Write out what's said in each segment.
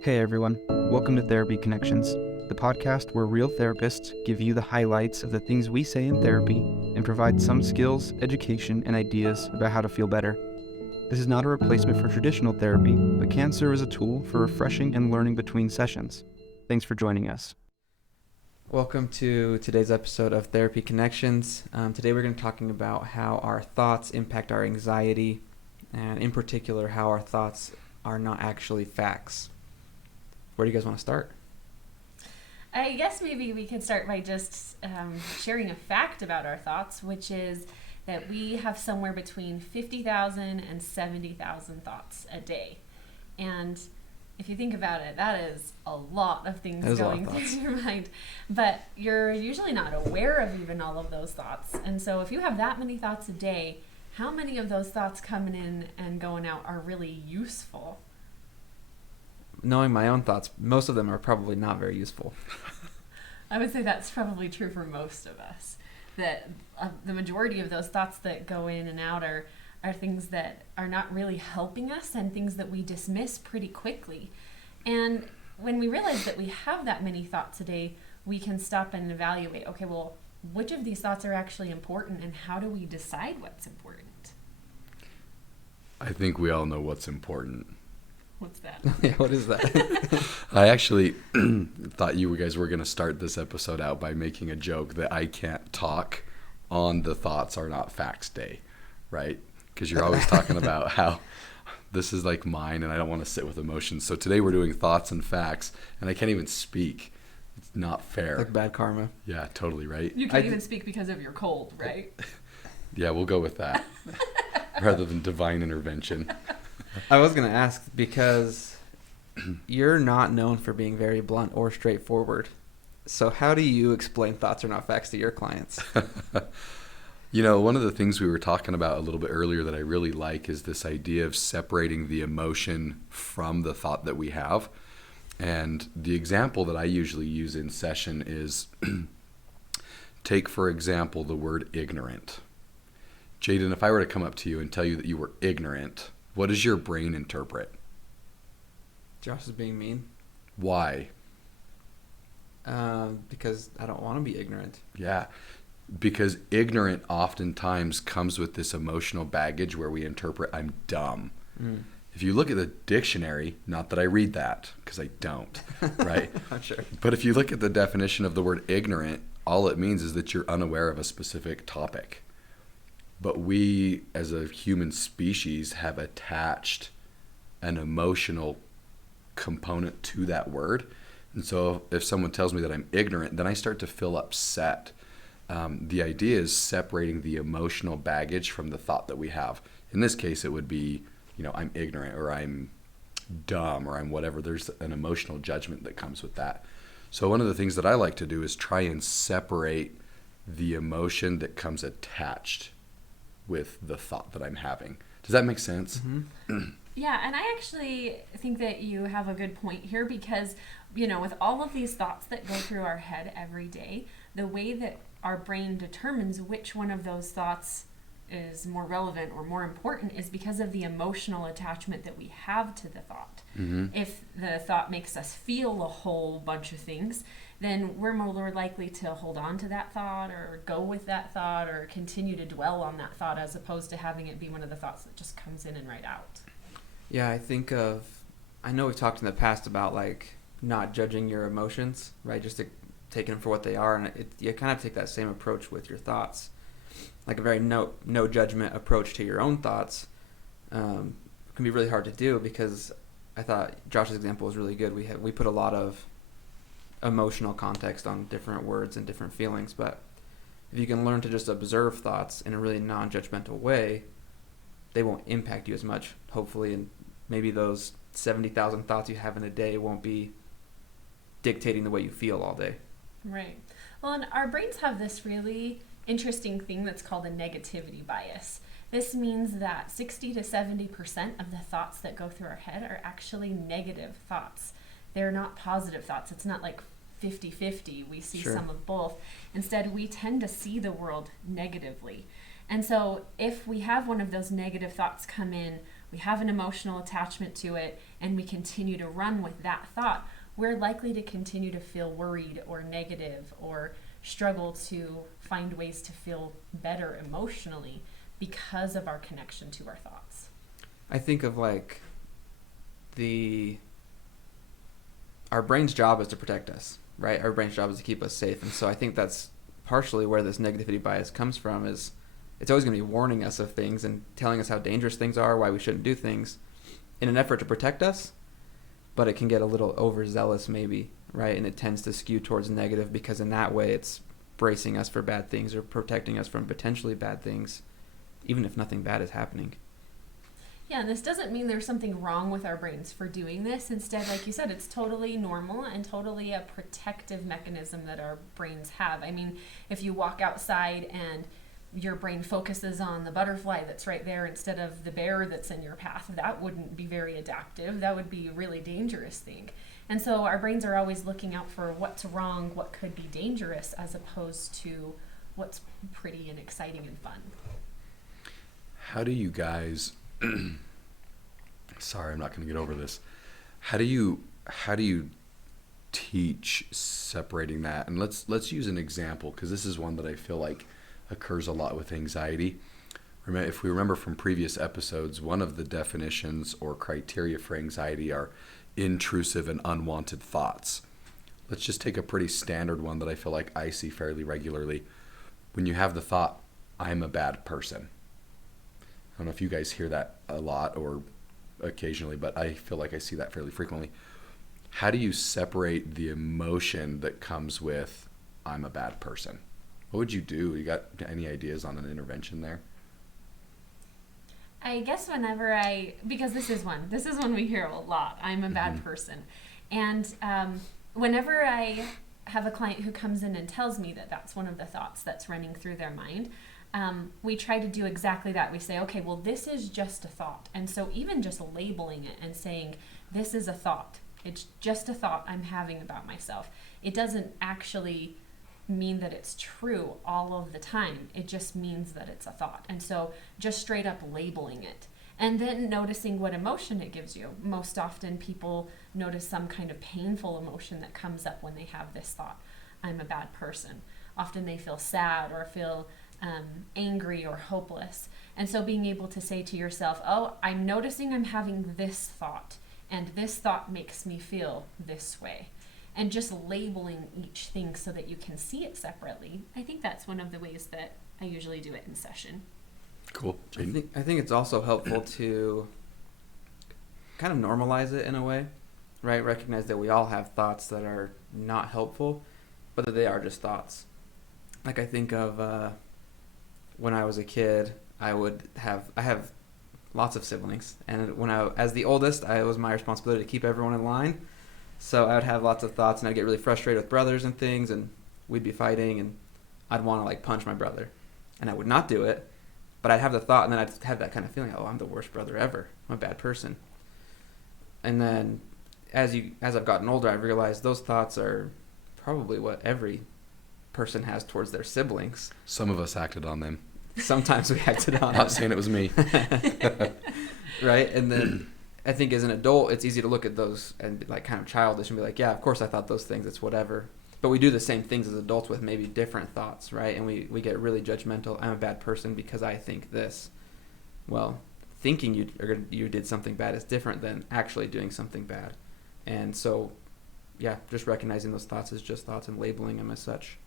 Hey everyone, welcome to Therapy Connections, the podcast where real therapists give you the highlights of the things we say in therapy and provide some skills, education, and ideas about how to feel better. This is not a replacement for traditional therapy, but can serve as a tool for refreshing and learning between sessions. Thanks for joining us. Welcome to today's episode of Therapy Connections. Today we're going to be talking about how our thoughts impact our anxiety, and in particular, how our thoughts are not actually facts. Where do you guys want to start? I guess maybe we could start by just sharing a fact about our thoughts, which is that we have somewhere between 50,000 and 70,000 thoughts a day. And if you think about it, that is a lot of things going through your mind. But you're usually not aware of even all of those thoughts. And so if you have that many thoughts a day, how many of those thoughts coming in and going out are really useful? Knowing my own thoughts, most of them are probably not very useful. I would say that's probably true for most of us. That the majority of those thoughts that go in and out are things that are not really helping us and things that we dismiss pretty quickly. And when we realize that we have that many thoughts a day, we can stop and evaluate, okay, well, which of these thoughts are actually important and how do we decide what's important? I think we all know what's important. What's that? Yeah, what is that? I actually thought you guys were going to start this episode out by making a joke that I can't talk on the Thoughts Are Not Facts Day, right? Because you're always talking about how this is like mine and I don't want to sit with emotions. So today we're doing thoughts and facts and I can't even speak. It's not fair. Like bad karma. Yeah, totally, right? You can't even speak because of your cold, right? Yeah, we'll go with that rather than divine intervention. I was going to ask because you're not known for being very blunt or straightforward. So how do you explain thoughts are not facts to your clients? You know, one of the things we were talking about a little bit earlier that I really like is this idea of separating the emotion from the thought that we have. And the example that I usually use in session is take, for example, the word ignorant. Jaden, if I were to come up to you and tell you that you were ignorant, what does your brain interpret? Josh is being mean. Why? Because I don't want to be ignorant. Yeah, because ignorant oftentimes comes with this emotional baggage where we interpret, I'm dumb. Mm. If you look at the dictionary, not that I read that, because I don't, right? I'm sure. But if you look at the definition of the word ignorant, all it means is that you're unaware of a specific topic. But we, as a human species, have attached an emotional component to that word. And so if someone tells me that I'm ignorant, then I start to feel upset. The idea is separating the emotional baggage from the thought that we have. In this case, it would be, I'm ignorant or I'm dumb or I'm whatever. There's an emotional judgment that comes with that. So one of the things that I like to do is try and separate the emotion that comes attached with the thought that I'm having. Does that make sense? Mm-hmm. Yeah, and I actually think that you have a good point here because, with all of these thoughts that go through our head every day, the way that our brain determines which one of those thoughts is more relevant or more important is because of the emotional attachment that we have to the thought. Mm-hmm. If the thought makes us feel a whole bunch of things, then we're more likely to hold on to that thought or go with that thought or continue to dwell on that thought as opposed to having it be one of the thoughts that just comes in and right out. Yeah, I know we've talked in the past about like not judging your emotions, right? Just taking them for what they are. And you kind of take that same approach with your thoughts, like a very no judgment approach to your own thoughts. Can be really hard to do because I thought Josh's example was really good. We put a lot of emotional context on different words and different feelings, but if you can learn to just observe thoughts in a really non-judgmental way, they won't impact you as much, hopefully, and maybe those 70,000 thoughts you have in a day won't be dictating the way you feel all day. Right. Well, and our brains have this really interesting thing that's called a negativity bias. This means that 60 to 70% of the thoughts that go through our head are actually negative thoughts. They're not positive thoughts. It's not like 50-50. We see Sure. some of both. Instead, we tend to see the world negatively. And so if we have one of those negative thoughts come in, we have an emotional attachment to it, and we continue to run with that thought, we're likely to continue to feel worried or negative or struggle to find ways to feel better emotionally because of our connection to our thoughts. I think of like our brain's job is to protect us, right? Our brain's job is to keep us safe. And so I think that's partially where this negativity bias comes from, is it's always going to be warning us of things and telling us how dangerous things are, why we shouldn't do things in an effort to protect us. But it can get a little overzealous maybe, right? And it tends to skew towards negative because in that way it's bracing us for bad things or protecting us from potentially bad things, even if nothing bad is happening. Yeah, and this doesn't mean there's something wrong with our brains for doing this. Instead, like you said, it's totally normal and totally a protective mechanism that our brains have. I mean, if you walk outside and your brain focuses on the butterfly that's right there instead of the bear that's in your path, that wouldn't be very adaptive. That would be a really dangerous thing. And so our brains are always looking out for what's wrong, what could be dangerous, as opposed to what's pretty and exciting and fun. How do you guys sorry, I'm not going to get over this. How do you teach separating that? And let's use an example, because this is one that I feel like occurs a lot with anxiety. If we remember from previous episodes, one of the definitions or criteria for anxiety are intrusive and unwanted thoughts. Let's just take a pretty standard one that I feel like I see fairly regularly. When you have the thought, I'm a bad person. I don't know if you guys hear that a lot or occasionally, but I feel like I see that fairly frequently. How do you separate the emotion that comes with I'm a bad person? What would you do? You got any ideas on an intervention there? I guess because this is one we hear a lot. I'm a bad person. And whenever I have a client who comes in and tells me that that's one of the thoughts that's running through their mind, we try to do exactly that. We say, okay, well, this is just a thought. And so even just labeling it and saying, this is a thought. It's just a thought I'm having about myself. It doesn't actually mean that it's true all of the time. It just means that it's a thought. And so just straight up labeling it. And then noticing what emotion it gives you. Most often people notice some kind of painful emotion that comes up when they have this thought, I'm a bad person. Often they feel sad or feel angry or hopeless. And so being able to say to yourself, oh, I'm noticing I'm having this thought, and this thought makes me feel this way. And just labeling each thing so that you can see it separately. I think that's one of the ways that I usually do it in session. Cool. I think it's also helpful to kind of normalize it in a way, right? Recognize that we all have thoughts that are not helpful, but that they are just thoughts. Like I think of when I was a kid, I have lots of siblings, and as the oldest, it was my responsibility to keep everyone in line. So I would have lots of thoughts, and I'd get really frustrated with brothers and things, and we'd be fighting, and I'd want to like punch my brother, and I would not do it, but I'd have the thought, and then I'd have that kind of feeling, oh, I'm the worst brother ever. I'm a bad person. And then as I've gotten older, I've realized those thoughts are probably what every person has towards their siblings. Some of us acted on them. Sometimes we acted on them. Not saying it was me. Right? And then I think as an adult, it's easy to look at those and be like kind of childish and be like, yeah, of course I thought those things, it's whatever. But we do the same things as adults with maybe different thoughts, right? And we get really judgmental. I'm a bad person because I think this. Well, thinking you did something bad is different than actually doing something bad. And so, yeah, just recognizing those thoughts as just thoughts and labeling them as such.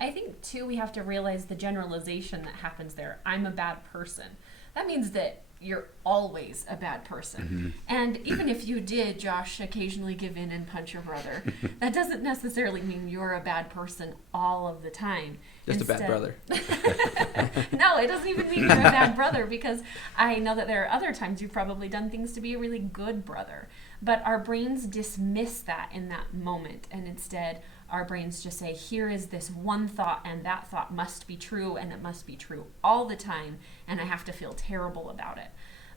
I think, too, we have to realize the generalization that happens there. I'm a bad person. That means that you're always a bad person. Mm-hmm. And even if you did, Josh, occasionally give in and punch your brother, that doesn't necessarily mean you're a bad person all of the time. Just a bad brother. No, it doesn't even mean you're a bad brother, because I know that there are other times you've probably done things to be a really good brother. But our brains dismiss that in that moment, and instead our brains just say, here is this one thought, and that thought must be true, and it must be true all the time, and I have to feel terrible about it.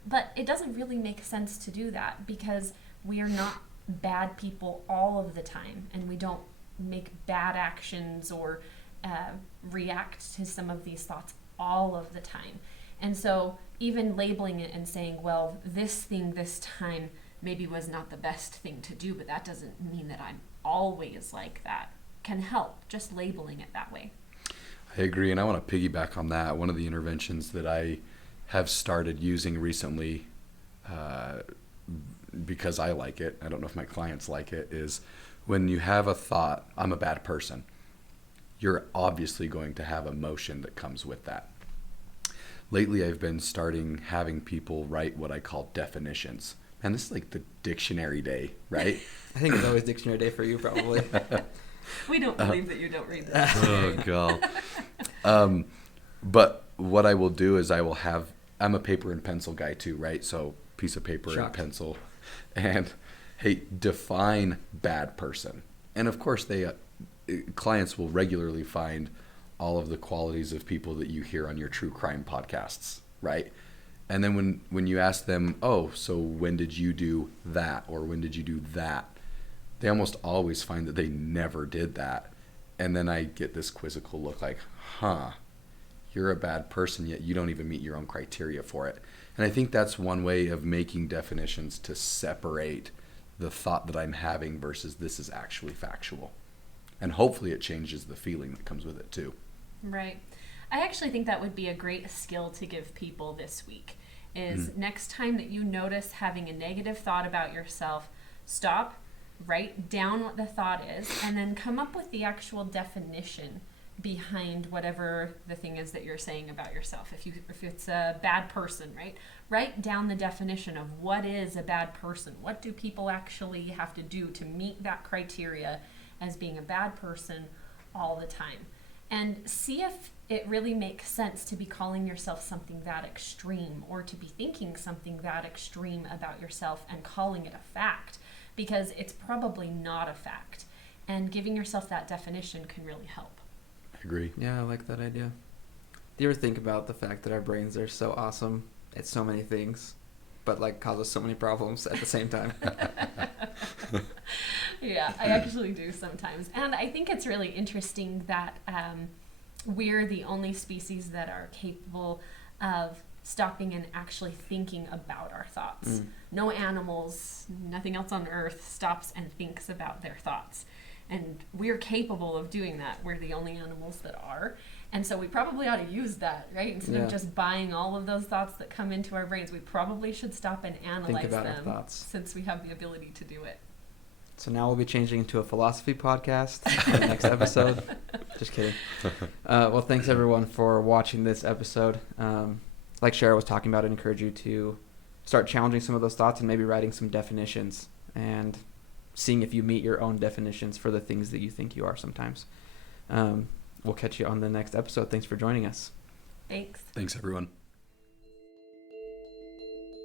But it doesn't really make sense to do that, because we are not bad people all of the time, and we don't make bad actions or react to some of these thoughts all of the time. And so even labeling it and saying, well, this thing this time maybe was not the best thing to do, but that doesn't mean that I'm always like that, can help, just labeling it that way. I agree, and I want to piggyback on that. One of the interventions that I have started using recently, because I like it, I don't know if my clients like it, is when you have a thought, I'm a bad person, you're obviously going to have emotion that comes with that. Lately, I've been having people write what I call definitions. And this is like the dictionary day, right? I think it's always dictionary day for you, probably. We don't believe that you don't read that. Oh, God. But what I will do is I'm a paper and pencil guy too, right? So piece of paper and pencil. And, hey, define bad person. And, of course, clients will regularly find all of the qualities of people that you hear on your true crime podcasts, right? And then when you ask them, oh, so when did you do that, or when did you do that, they almost always find that they never did that. And then I get this quizzical look like, you're a bad person, yet you don't even meet your own criteria for it. And I think that's one way of making definitions to separate the thought that I'm having versus this is actually factual. And hopefully it changes the feeling that comes with it too. Right. I actually think that would be a great skill to give people this week, is next time that you notice having a negative thought about yourself, stop, write down what the thought is, and then come up with the actual definition behind whatever the thing is that you're saying about yourself. If it's a bad person, right? Write down the definition of what is a bad person. What do people actually have to do to meet that criteria as being a bad person all the time? And see if it really makes sense to be calling yourself something that extreme, or to be thinking something that extreme about yourself and calling it a fact, because it's probably not a fact. And giving yourself that definition can really help. I agree. Yeah, I like that idea. Do you ever think about the fact that our brains are so awesome at so many things, but like cause us so many problems at the same time? Yeah, I actually do sometimes. And I think it's really interesting that we're the only species that are capable of stopping and actually thinking about our thoughts. No animals, nothing else on earth stops and thinks about their thoughts. And we're capable of doing that. We're the only animals that are. And so we probably ought to use that, right? Instead of just buying all of those thoughts that come into our brains, we probably should stop and analyze Think about them, our thoughts. since we have the ability to do it. So now we'll be changing into a philosophy podcast in the next episode. Just kidding. Well, thanks everyone for watching this episode. Like Shara was talking about, I encourage you to start challenging some of those thoughts and maybe writing some definitions and seeing if you meet your own definitions for the things that you think you are sometimes. We'll catch you on the next episode. Thanks for joining us. Thanks. Thanks, everyone.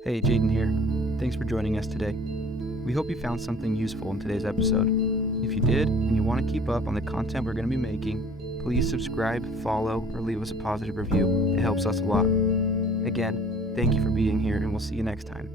Hey, Jaden here. Thanks for joining us today. We hope you found something useful in today's episode. If you did, and you want to keep up on the content we're going to be making, please subscribe, follow, or leave us a positive review. It helps us a lot. Again, thank you for being here, and we'll see you next time.